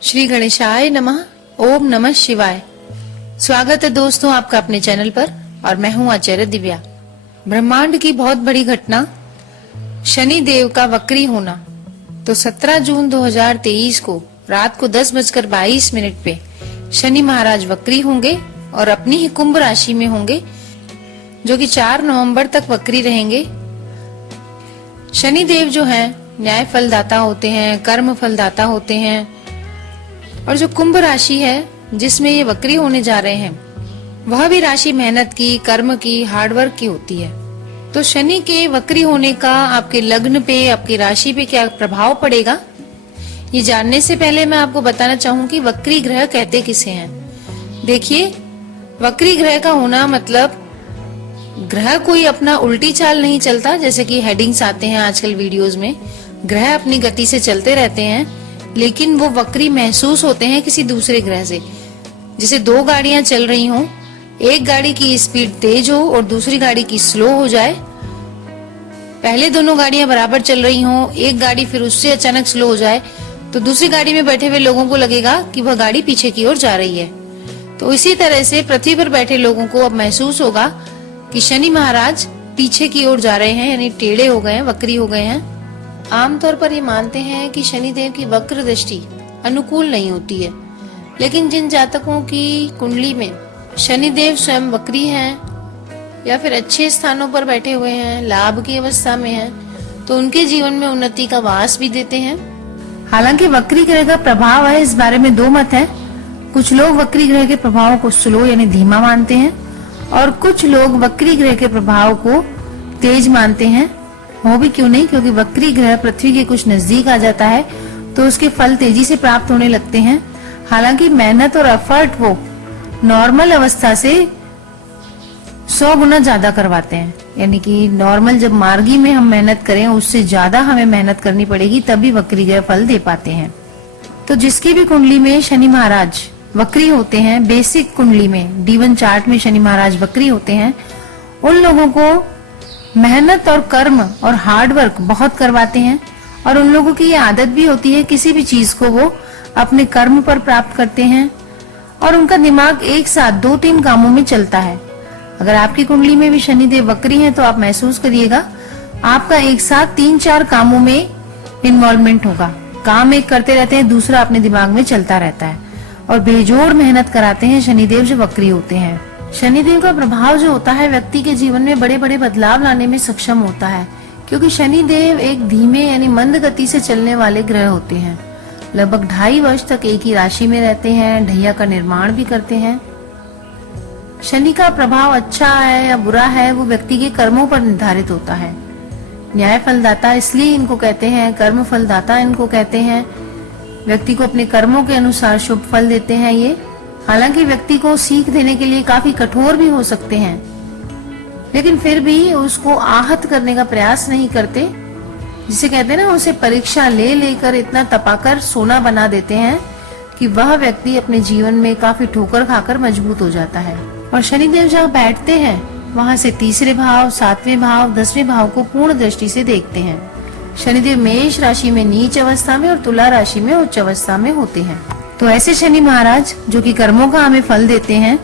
श्री गणेशाय नमः। ओम नमः शिवाय। स्वागत है दोस्तों आपका अपने चैनल पर और मैं हूं आचार्य दिव्या। ब्रह्मांड की बहुत बड़ी घटना शनि देव का वक्री होना। तो 17 जून 2023 को रात को 10:22 पे शनि महाराज वक्री होंगे और अपनी ही कुंभ राशि में होंगे, जो कि 4 नवंबर तक वक्री रहेंगे। शनि देव जो हैं न्याय फलदाता होते हैं, कर्म फलदाता होते हैं, और जो कुंभ राशि है जिसमें ये वक्री होने जा रहे हैं वह भी राशि मेहनत की, कर्म की, हार्डवर्क की होती है। तो शनि के वक्री होने का आपके लग्न पे, आपकी राशि पे क्या प्रभाव पड़ेगा, ये जानने से पहले मैं आपको बताना चाहूंगी वक्री ग्रह कहते किसे हैं। देखिए, वक्री ग्रह का होना मतलब ग्रह कोई अपना उल्टी चाल नहीं चलता, जैसे कि हेडिंग्स आते हैं आजकल वीडियोस में। ग्रह अपनी गति से चलते रहते हैं, लेकिन वो वक्री महसूस होते हैं किसी दूसरे ग्रह से। जैसे 2 गाड़ियां चल रही हों, एक गाड़ी की स्पीड तेज हो और दूसरी गाड़ी की स्लो हो जाए। पहले दोनों गाड़ियां बराबर चल रही हों, एक गाड़ी फिर उससे अचानक स्लो हो जाए, तो दूसरी गाड़ी में बैठे हुए लोगों को लगेगा कि वह गाड़ी पीछे की ओर जा रही है। तो इसी तरह से पृथ्वी पर बैठे लोगों को अब महसूस होगा कि शनि महाराज पीछे की ओर जा रहे हैं, यानी टेढ़े हो गए हैं, वक्री हो गए हैं। आमतौर पर ये मानते हैं कि शनि देव की वक्र दृष्टि अनुकूल नहीं होती है, लेकिन जिन जातकों की कुंडली में शनि देव स्वयं वक्री हैं या फिर अच्छे स्थानों पर बैठे हुए हैं, लाभ की अवस्था में हैं, तो उनके जीवन में उन्नति का वास भी देते हैं। हालांकि वक्री ग्रह का प्रभाव है, इस बारे में 2 मत है। कुछ लोग वक्री ग्रह के प्रभाव को स्लो यानी धीमा मानते हैं और कुछ लोग वक्री ग्रह के प्रभाव को तेज मानते हैं। हो भी क्यों नहीं, क्योंकि वक्री ग्रह पृथ्वी के कुछ नजदीक आ जाता है तो उसके फल तेजी से प्राप्त होने लगते हैं। हालांकि मेहनत और एफर्ट वो नॉर्मल अवस्था से 100 गुना ज्यादा करवाते हैं, यानी कि नॉर्मल जब मार्गी में हम मेहनत करें उससे ज्यादा हमें मेहनत करनी पड़ेगी, तभी वक्री ग्रह फल दे पाते हैं। तो जिसकी भी कुंडली में शनि महाराज वक्री होते हैं, बेसिक कुंडली में D1 चार्ट में शनि महाराज वक्री होते हैं, उन लोगों को मेहनत और कर्म और हार्ड वर्क बहुत करवाते हैं। और उन लोगों की ये आदत भी होती है, किसी भी चीज को वो अपने कर्म पर प्राप्त करते हैं और उनका दिमाग एक साथ 2-3 कामों में चलता है। अगर आपकी कुंडली में भी शनिदेव वक्री हैं तो आप महसूस करिएगा आपका एक साथ 3-4 कामों में इन्वॉल्वमेंट होगा। काम एक करते रहते हैं, दूसरा अपने दिमाग में चलता रहता है और बेजोड़ मेहनत कराते हैं शनिदेव जो वक्री होते हैं। शनिदेव का प्रभाव जो होता है व्यक्ति के जीवन में बड़े बड़े बदलाव लाने में सक्षम होता है, क्योंकि शनिदेव एक धीमे यानी मंद गति से चलने वाले ग्रह होते हैं। लगभग 2.5 वर्ष तक एक ही राशि में रहते हैं, ढैया का निर्माण भी करते हैं। शनि का प्रभाव अच्छा है या बुरा है वो व्यक्ति के कर्मों पर निर्धारित होता है। न्याय फलदाता इसलिए इनको कहते हैं, कर्म फलदाता इनको कहते हैं। व्यक्ति को अपने कर्मों के अनुसार शुभ फल देते हैं ये। हालांकि व्यक्ति को सीख देने के लिए काफी कठोर भी हो सकते हैं, लेकिन फिर भी उसको आहत करने का प्रयास नहीं करते। जिसे कहते हैं ना, उसे परीक्षा ले लेकर इतना तपाकर सोना बना देते हैं कि वह व्यक्ति अपने जीवन में काफी ठोकर खाकर मजबूत हो जाता है। और शनिदेव जहाँ बैठते हैं वहां से 3रे भाव, 7वें भाव, 10वें भाव को पूर्ण दृष्टि से देखते हैं। शनिदेव मेष राशि में नीच अवस्था में और तुला राशि में उच्च अवस्था में होते हैं। तो ऐसे शनि महाराज जो कि कर्मों का हमें फल देते हैं,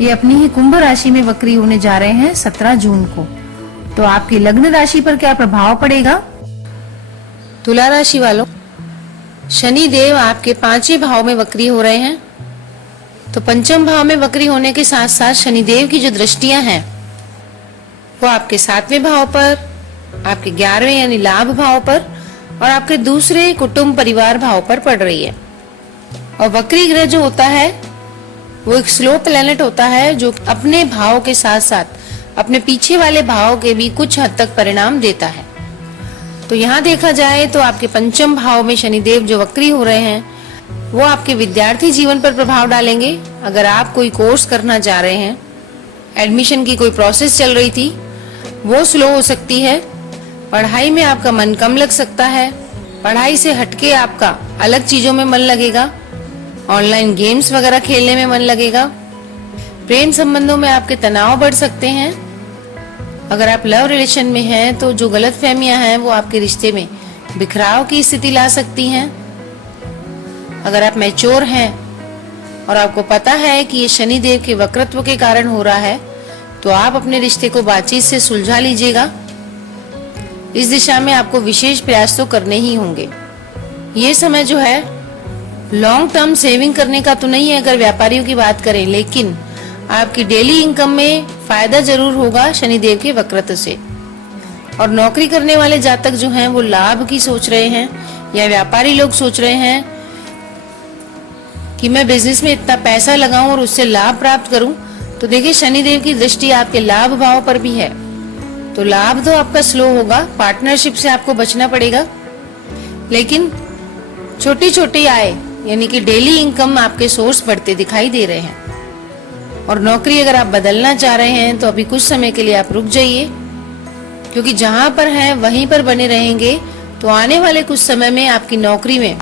ये अपनी ही कुंभ राशि में वक्री होने जा रहे हैं 17 जून को। तो आपकी लग्न राशि पर क्या प्रभाव पड़ेगा? तुला राशि वालों, शनि देव आपके 5वें भाव में वक्री हो रहे हैं। तो 5म भाव में वक्री होने के साथ साथ शनिदेव की जो दृष्टियां हैं वो आपके 7वें भाव पर, आपके 11वें यानी लाभ भाव पर और आपके दूसरे कुटुंब परिवार भाव पर पड़ रही है। और वक्री ग्रह जो होता है वो एक स्लो प्लेनेट होता है जो अपने भाव के साथ साथ अपने पीछे वाले भाव के भी कुछ हद तक परिणाम देता है। तो यहाँ देखा जाए तो आपके 5म भाव में शनिदेव जो वक्री हो रहे हैं वो आपके विद्यार्थी जीवन पर प्रभाव डालेंगे। अगर आप कोई कोर्स करना चाह रहे हैं, एडमिशन की कोई प्रोसेस चल रही थी, वो स्लो हो सकती है। पढ़ाई में आपका मन कम लग सकता है, पढ़ाई से हटके आपका अलग चीजों में मन लगेगा, ऑनलाइन गेम्स वगैरह खेलने में मन लगेगा। प्रेम संबंधों में आपके तनाव बढ़ सकते हैं। अगर आप लव रिलेशन में हैं तो जो गलतफहमियां हैं वो आपके रिश्ते में बिखराव की स्थिति ला सकती हैं। अगर आप मैच्योर हैं और आपको पता है कि ये शनि देव के वक्रत्व के कारण हो रहा है, तो आप अपने रिश्ते को बातचीत से सुलझा लीजिएगा। इस दिशा में आपको विशेष प्रयास तो करने ही होंगे। ये समय जो है लॉन्ग टर्म सेविंग करने का तो नहीं है अगर व्यापारियों की बात करें, लेकिन आपकी डेली इनकम में फायदा जरूर होगा शनिदेव के वक्रत्व से। और नौकरी करने वाले जातक जो हैं वो लाभ की सोच रहे हैं, या व्यापारी लोग सोच रहे हैं कि मैं बिजनेस में इतना पैसा लगाऊं और उससे लाभ प्राप्त करूं, तो देखिए शनिदेव की दृष्टि आपके लाभ भाव पर भी है, तो लाभ तो आपका स्लो होगा। पार्टनरशिप से आपको बचना पड़ेगा, लेकिन छोटी छोटी आय यानी कि डेली इनकम आपके सोर्स बढ़ते दिखाई दे रहे हैं। और नौकरी अगर आप बदलना चाह रहे हैं तो अभी कुछ समय के लिए आप रुक जाइए, क्योंकि जहां पर है वहीं पर बने रहेंगे तो आने वाले कुछ समय में आपकी नौकरी में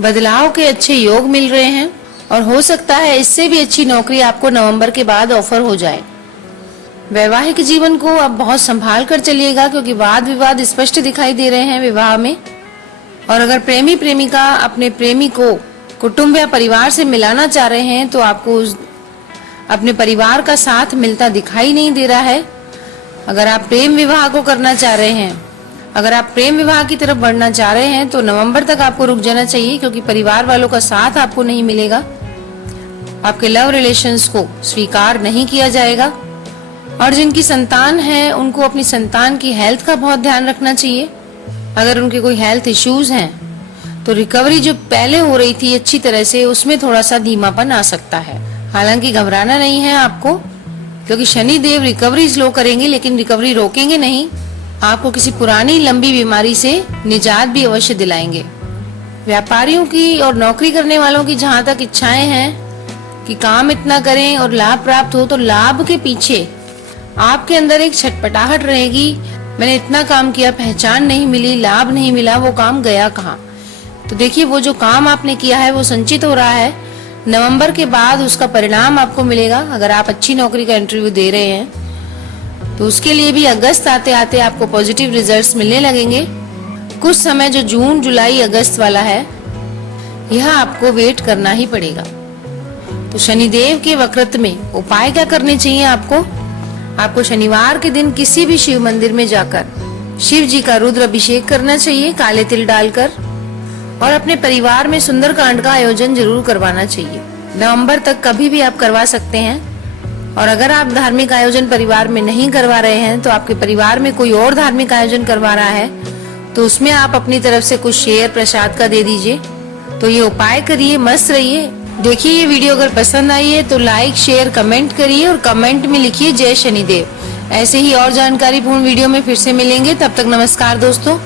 बदलाव के अच्छे योग मिल रहे हैं, और हो सकता है इससे भी अच्छी नौकरी आपको नवंबर के बाद ऑफर हो जाए। वैवाहिक जीवन को आप बहुत संभाल कर चलिएगा, क्योंकि वाद विवाद स्पष्ट दिखाई दे रहे हैं विवाह में। और अगर प्रेमी प्रेमिका अपने प्रेमी को कुटुंब या परिवार से मिलाना चाह रहे हैं तो आपको अपने परिवार का साथ मिलता दिखाई नहीं दे रहा है। अगर आप प्रेम विवाह को करना चाह रहे हैं, अगर आप प्रेम विवाह की तरफ बढ़ना चाह रहे हैं तो नवंबर तक आपको रुक जाना चाहिए, क्योंकि परिवार वालों का साथ आपको नहीं मिलेगा। आपके लव रिलेशंस को स्वीकार नहीं किया जाएगा। और जिनकी संतान है उनको अपनी संतान की हेल्थ का बहुत ध्यान रखना चाहिए। अगर उनके कोई हेल्थ इश्यूज हैं तो रिकवरी जो पहले हो रही थी अच्छी तरह से, उसमें थोड़ा सा धीमापन आ सकता है। हालांकि घबराना नहीं है आपको, क्योंकि शनि देव रिकवरी स्लो करेंगे लेकिन रिकवरी रोकेंगे नहीं। आपको किसी पुरानी लंबी बीमारी से निजात भी अवश्य दिलाएंगे। व्यापारियों की और नौकरी करने वालों की जहां तक इच्छाएं हैं कि काम इतना करें और लाभ प्राप्त हो, तो लाभ के पीछे आपके अंदर एक छटपटाहट रहेगी। मैंने इतना काम किया, पहचान नहीं मिली, लाभ नहीं मिला, वो काम गया कहाँ। तो देखिए वो जो काम आपने किया है वो संचित हो रहा है। नवंबर के बाद उसका परिणाम आपको मिलेगा। अगर आप अच्छी नौकरी का इंटरव्यू दे रहे हैं तो उसके लिए भी अगस्त आते आते आपको पॉजिटिव रिजल्ट्स मिलने लगेंगे। कुछ समय जो जून जुलाई अगस्त वाला है, यह आपको वेट करना ही पड़ेगा। तो शनिदेव के वक्रत्व में उपाय क्या करने चाहिए आपको शनिवार के दिन किसी भी शिव मंदिर में जाकर शिव जी का रुद्र अभिषेक करना चाहिए काले तिल डालकर, और अपने परिवार में सुंदरकांड का आयोजन जरूर करवाना चाहिए। नवंबर तक कभी भी आप करवा सकते हैं। और अगर आप धार्मिक आयोजन परिवार में नहीं करवा रहे हैं तो आपके परिवार में कोई और धार्मिक आयोजन करवा रहा है तो उसमें आप अपनी तरफ से कुछ शेयर प्रसाद का दे दीजिए। तो ये उपाय करिए, मस्त रहिए। देखिए ये वीडियो अगर पसंद आई है तो लाइक शेयर कमेंट करिए, और कमेंट में लिखिए जय शनिदेव। ऐसे ही और जानकारी पूर्ण वीडियो में फिर से मिलेंगे। तब तक नमस्कार दोस्तों।